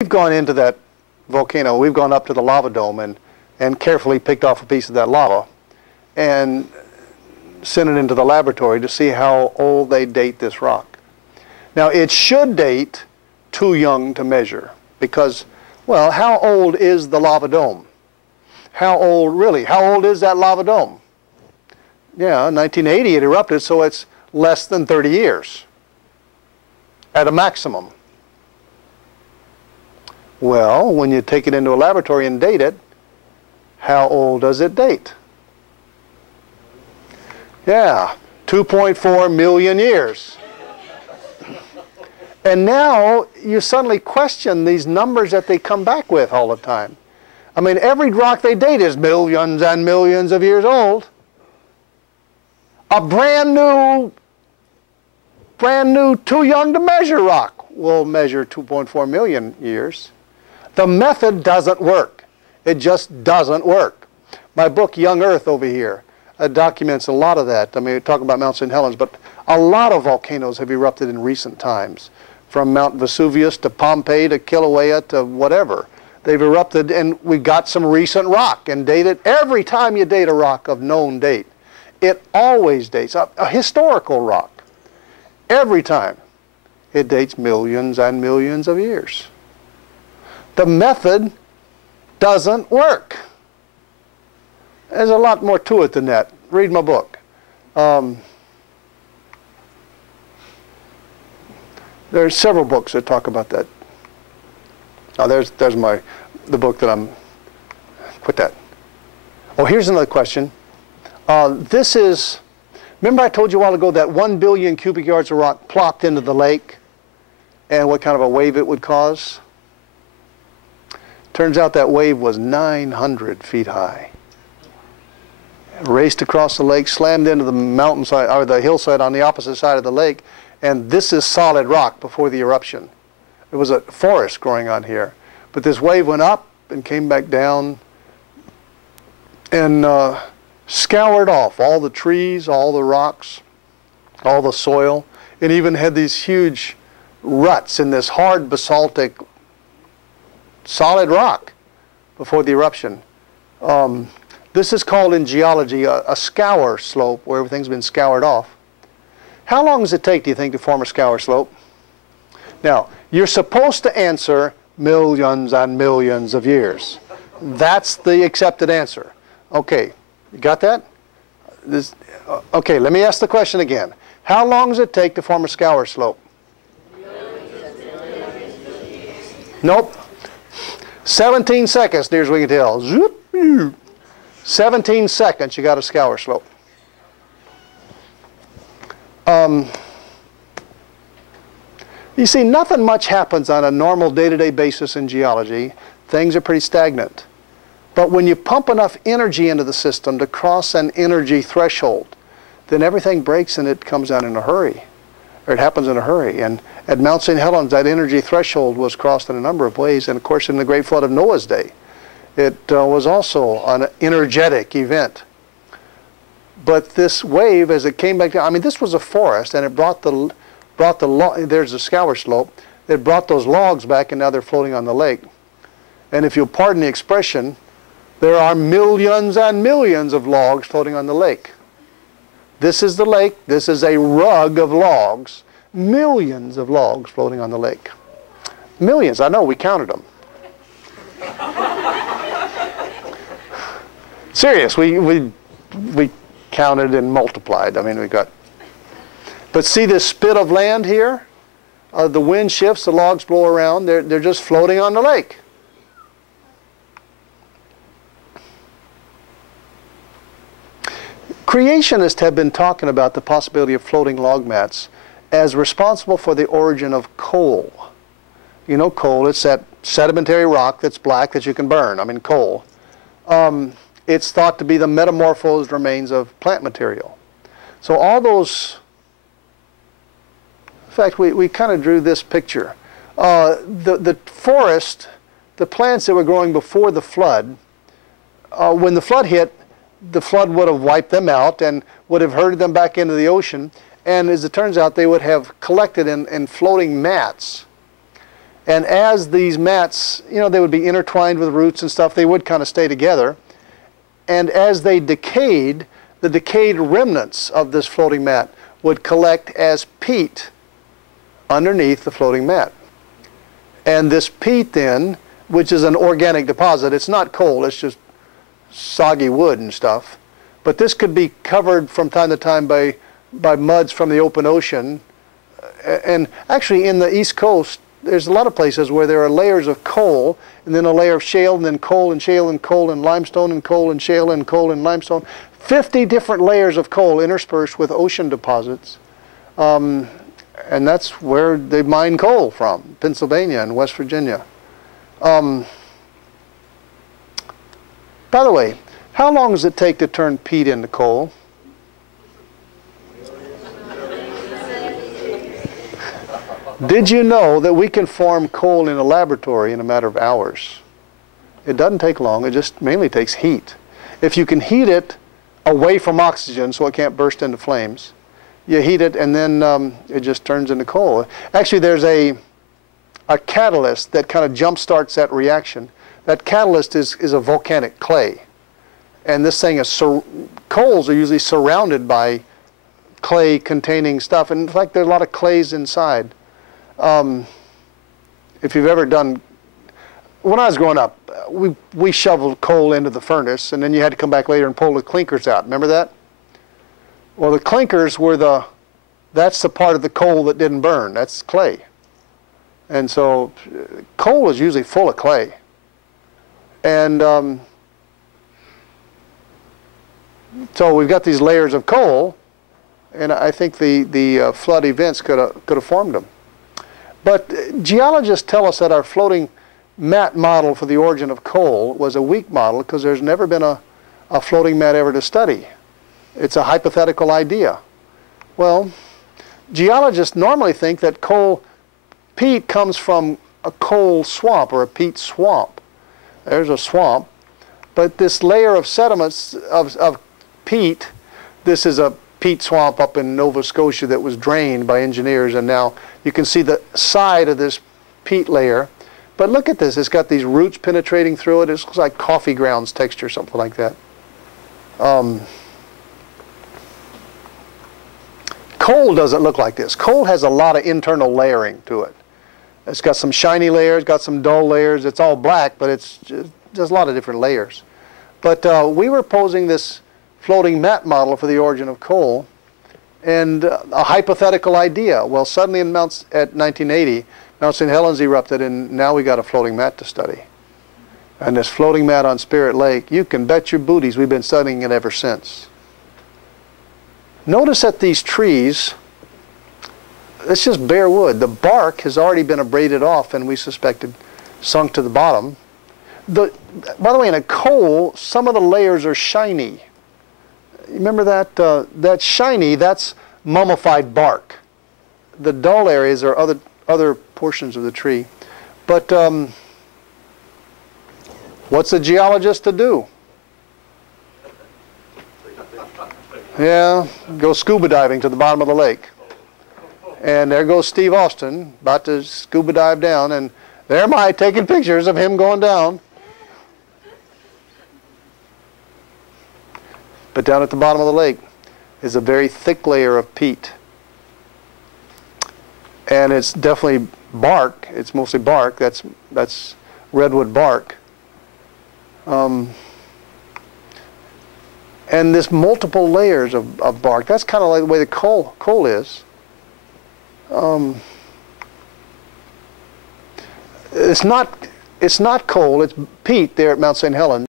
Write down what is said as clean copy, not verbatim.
We've gone into that volcano, we've gone up to the lava dome and carefully picked off a piece of that lava and sent it into the laboratory to see how old they date this rock. Now, it should date too young to measure because, well, how old is the lava dome? How old, really, how old is that lava dome? Yeah, 1980 it erupted, so it's less than 30 years at a maximum. Well, when you take it into a laboratory and date it, how old does it date? Yeah, 2.4 million years. And now you suddenly question these numbers that they come back with all the time. I mean, every rock they date is millions and millions of years old. A brand new, too young to measure rock will measure 2.4 million years. The method doesn't work. It just doesn't work. My book, Young Earth, over here, documents a lot of that. I mean, we talk about Mount St. Helens, but a lot of volcanoes have erupted in recent times, from Mount Vesuvius to Pompeii to Kilauea to whatever. They've erupted, and we got some recent rock and dated. Every time you date a rock of known date, it always dates a historical rock. Every time it dates millions and millions of years. The method doesn't work. There's a lot more to it than that. Read my book. There are several books that talk about that. Now there's the book that I'm, quit that. Oh, here's another question. This is, remember I told you a while ago that 1 billion cubic yards of rock plopped into the lake and what kind of a wave it would cause? Turns out that wave was 900 feet high. It raced across the lake, slammed into the mountainside or the hillside on the opposite side of the lake, and this is solid rock before the eruption. There was a forest growing on here, but this wave went up and came back down and scoured off all the trees, all the rocks, all the soil. It even had these huge ruts in this hard basaltic solid rock before the eruption. This is called in geology a scour slope, where everything's been scoured off. How long does it take, do you think, to form a scour slope? Now, you're supposed to answer millions and millions of years. That's the accepted answer. Okay, you got that? Okay, let me ask the question again. How long does it take to form a scour slope? Nope. 17 seconds, near as we can tell. Zoop, 17 seconds, you got a scour slope. You see, nothing much happens on a normal day-to-day basis in geology. Things are pretty stagnant. But when you pump enough energy into the system to cross an energy threshold, then everything breaks and it comes down in a hurry. Or it happens in a hurry. And at Mount St. Helens, that energy threshold was crossed in a number of ways. And of course, in the Great Flood of Noah's day, it was also an energetic event. But this wave, as it came back down, I mean, this was a forest, and it brought there's a scour slope. It brought those logs back, and now they're floating on the lake. And if you'll pardon the expression, there are millions and millions of logs floating on the lake. This is the lake. This is a rug of logs. Millions of logs floating on the lake. Millions. I know, we counted them. Serious. We counted and multiplied. I mean, we got... But see this spit of land here? The wind shifts, the logs blow around. They're just floating on the lake. Creationists have been talking about the possibility of floating log mats as responsible for the origin of coal. You know coal, it's that sedimentary rock that's black that you can burn. I mean coal. It's thought to be the metamorphosed remains of plant material. So all those, in fact, we kind of drew this picture. The forest, the plants that were growing before the flood, when the flood hit, the flood would have wiped them out and would have herded them back into the ocean. And as it turns out, they would have collected in floating mats. And as these mats, you know, they would be intertwined with roots and stuff, they would kind of stay together. And as they decayed, the decayed remnants of this floating mat would collect as peat underneath the floating mat. And this peat then, which is an organic deposit, it's not coal, it's just soggy wood and stuff. But this could be covered from time to time by muds from the open ocean. And actually in the East Coast, there's a lot of places where there are layers of coal, and then a layer of shale, and then coal and shale and coal and limestone and coal and shale and coal and limestone. 50 different layers of coal interspersed with ocean deposits. And that's where they mine coal from, Pennsylvania and West Virginia. By the way, how long does it take to turn peat into coal? Did you know that we can form coal in a laboratory in a matter of hours? It doesn't take long, it just mainly takes heat. If you can heat it away from oxygen so it can't burst into flames, you heat it and then it just turns into coal. Actually, there's a catalyst that kind of jump starts that reaction. That catalyst is a volcanic clay. And this thing is, coals are usually surrounded by clay containing stuff. And in fact, there are a lot of clays inside. If you've ever done, when I was growing up, we shoveled coal into the furnace, and then you had to come back later and pull the clinkers out. Remember that? Well, the clinkers were that's the part of the coal that didn't burn. That's clay. And so coal is usually full of clay. And so we've got these layers of coal, and I think the flood events could have formed them. But geologists tell us that our floating mat model for the origin of coal was a weak model because there's never been a floating mat ever to study. It's a hypothetical idea. Well, geologists normally think that peat comes from a coal swamp or a peat swamp. There's a swamp. But this layer of sediments of peat, this is a peat swamp up in Nova Scotia that was drained by engineers, and now you can see the side of this peat layer. But look at this, it's got these roots penetrating through it. It looks like coffee grounds texture, something like that. Coal doesn't look like this. Coal has a lot of internal layering to it. It's got some shiny layers, got some dull layers. It's all black, but there's a lot of different layers. But we were posing this floating mat model for the origin of coal, and a hypothetical idea. Well, suddenly at 1980, Mount St. Helens erupted, and now we got a floating mat to study. And this floating mat on Spirit Lake, you can bet your booties we've been studying it ever since. Notice that these trees, it's just bare wood. The bark has already been abraded off, and we suspected sunk to the bottom. By the way, in a coal, some of the layers are shiny. Remember that? That shiny, that's mummified bark. The dull areas are other portions of the tree. But what's a geologist to do? Yeah, go scuba diving to the bottom of the lake. And there goes Steve Austin, about to scuba dive down, and there am I taking pictures of him going down. But down at the bottom of the lake is a very thick layer of peat. And it's definitely bark. It's mostly bark. That's redwood bark. And this multiple layers of bark. That's kind of like the way the coal is. It's not coal. It's peat there at Mount St. Helens.